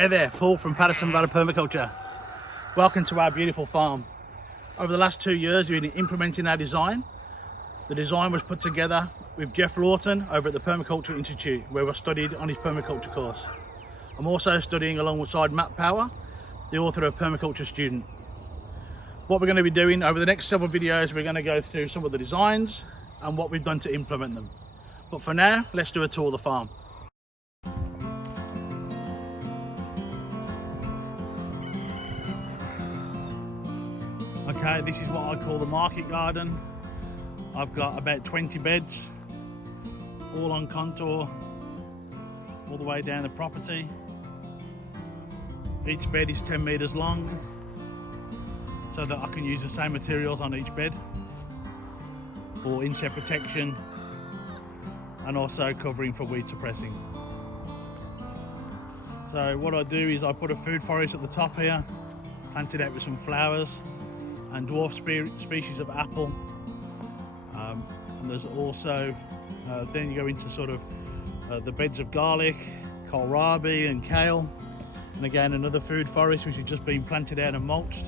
Hey there, Paul from Paterson Permaculture. Welcome to our beautiful farm. Over the last 2 years, we've been implementing our design. The design was put together with Jeff Lawton over at the Permaculture Institute, where we studied on his permaculture course. I'm also studying alongside Matt Power, the author of Permaculture Student. What we're going to be doing over the next several videos, we're going to go through some of the designs and what we've done to implement them. But for now, let's do a tour of the farm. Okay, this is what I call the market garden. I've got about 20 beds, all on contour, all the way down the property. Each bed is 10 meters long, so that I can use the same materials on each bed for insect protection and also covering for weed suppressing. So what I do is I put a food forest at the top here, planted out with some flowers and dwarf species of apple, and there's also then you go into sort of the beds of garlic, kohlrabi and kale, and again another food forest which has just been planted out and mulched.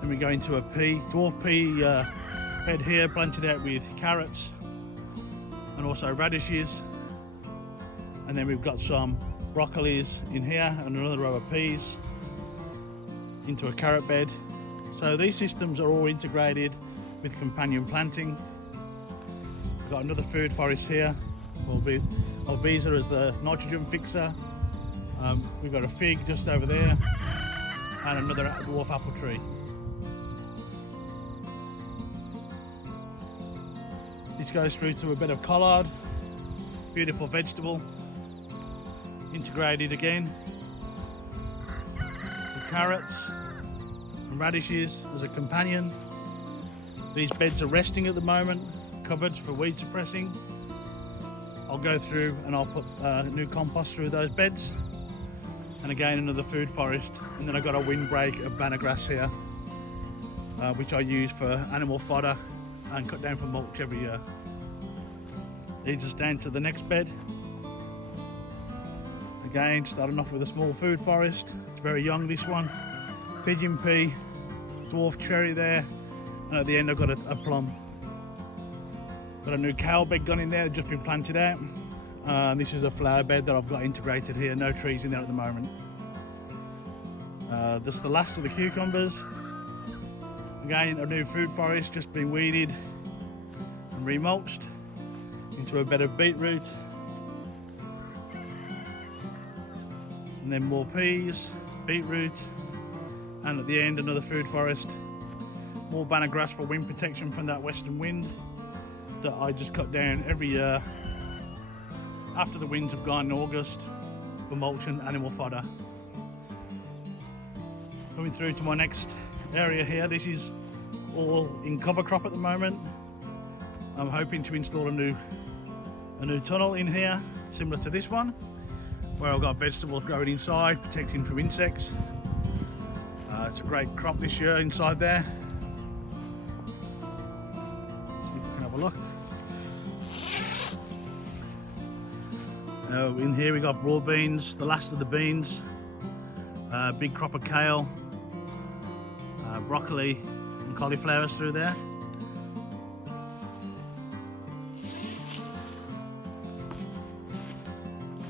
Then we go into a dwarf pea bed here, planted out with carrots and also radishes, and then we've got some broccolis in here and another row of peas into a carrot bed. So these systems are all integrated with companion planting. We've got another food forest here, Albiza as the nitrogen fixer. We've got a fig just over there and another dwarf apple tree. This goes through to a bed of collard, beautiful vegetable, integrated again with carrots and radishes as a companion. These beds are resting at the moment, covered for weed suppressing. I'll go through and I'll put new compost through those beds, and again another food forest, and then I've got a windbreak of banner grass here, which I use for animal fodder and cut down for mulch every year. Leads us down to the next bed. Again, starting off with a small food forest. It's very young, this one. Pigeon pea, dwarf cherry there, and at the end I've got a plum. Got a new kale bed gone in there, just been planted out. This is a flower bed that I've got integrated here, no trees in there at the moment. This is the last of the cucumbers. Again, a new food forest, just been weeded and remulched into a bed of beetroot. And then more peas, beetroot, and at the end another food forest. More banner grass for wind protection from that western wind that I just cut down every year after the winds have gone in August for mulch and animal fodder. Coming through to my next area here, this is all in cover crop at the moment. I'm hoping to install a new tunnel in here similar to this one, where I've got vegetables growing inside, protecting from insects. It's a great crop this year inside there. Let's see if we can have a look. In here we got broad beans, the last of the beans, big crop of kale, broccoli and cauliflowers through there.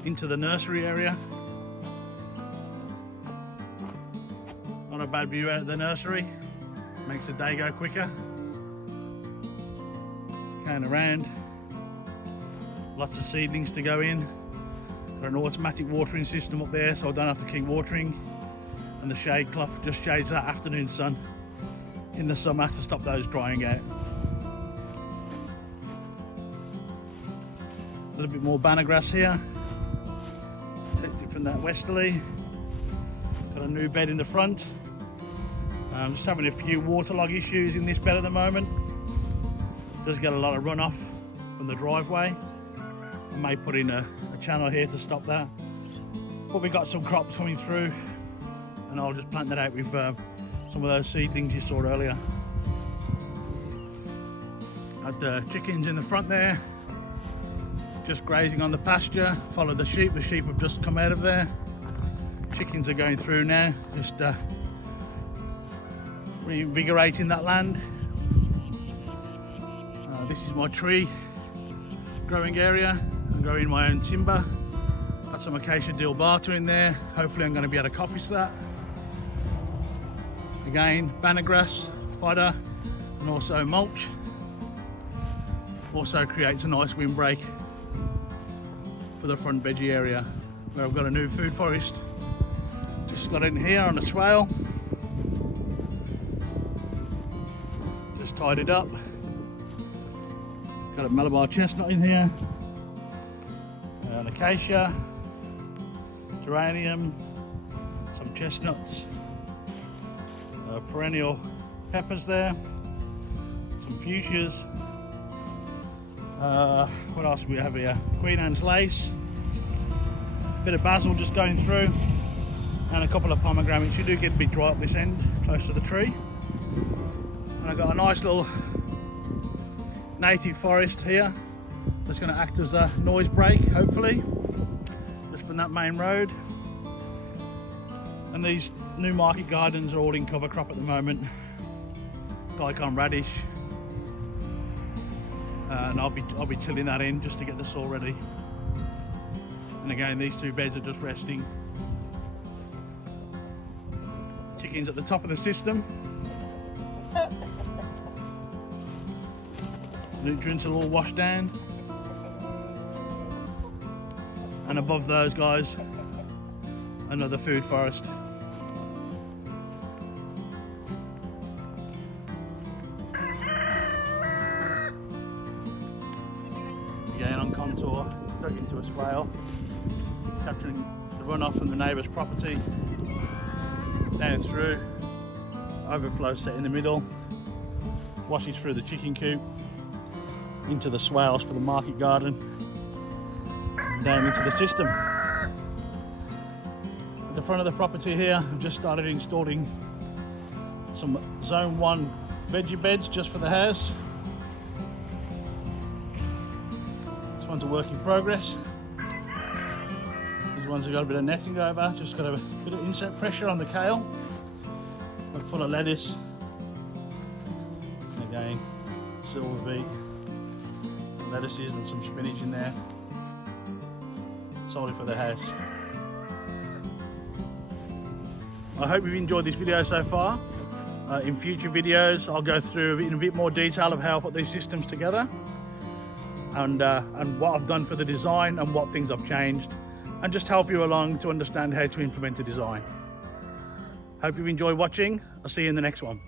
Into the nursery area. Not a bad view out of the nursery, makes the day go quicker. Going around, lots of seedlings to go in. Got an automatic watering system up there, so I don't have to keep watering, and the shade cloth just shades that afternoon sun in the summer to stop those drying out. A little bit more banner grass here, protect it from that westerly. Got a new bed in the front. I'm just having a few waterlog issues in this bed at the moment. Does get a lot of runoff from the driveway. I may put in a channel here to stop that. But we've got some crops coming through, and I'll just plant that out with some of those seedlings you saw earlier. Had the chickens in the front there, just grazing on the pasture. Followed the sheep have just come out of there. Chickens are going through now, just reinvigorating that land. This is my tree growing area. I'm growing my own timber. Got some acacia deal barter in there. Hopefully I'm going to be able to coppice that. Again, banner grass, fodder, and also mulch. Also creates a nice windbreak for the front veggie area, where I've got a new food forest. Just got in here on a swale. Just tied it up. Got a Malabar chestnut in here, an acacia, geranium, some chestnuts, perennial peppers there, some fuchsias. What else do we have here? Queen Anne's lace, a bit of basil just going through, and a couple of pomegranates. You do get a bit dry up this end, close to the tree. And I've got a nice little native forest here that's going to act as a noise break, hopefully, just from that main road. And these new market gardens are all in cover crop at the moment. Daikon radish, and I'll be tilling that in just to get the soil ready. And again, these two beds are just resting. Chickens at the top of the system. Nutrients are all washed down, and above those guys, another food forest. Again on contour, dug into a swale, capturing the runoff from the neighbour's property, down through, overflow set in the middle, washes through the chicken coop, into the swales for the market garden, down into the system. At the front of the property here, I've just started installing some zone 1 veggie beds just for the house. This one's a work in progress. These ones have got a bit of netting over, just got a bit of inset pressure on the kale, but full of lettuce. And again, silver beet, lettuces and some spinach in there, solely for the house. I hope you've enjoyed this video so far. In future videos I'll go through in a bit more detail of how I put these systems together, and what I've done for the design and what things I've changed, and just help you along to understand how to implement a design. Hope you've enjoyed watching. I'll see you in the next one.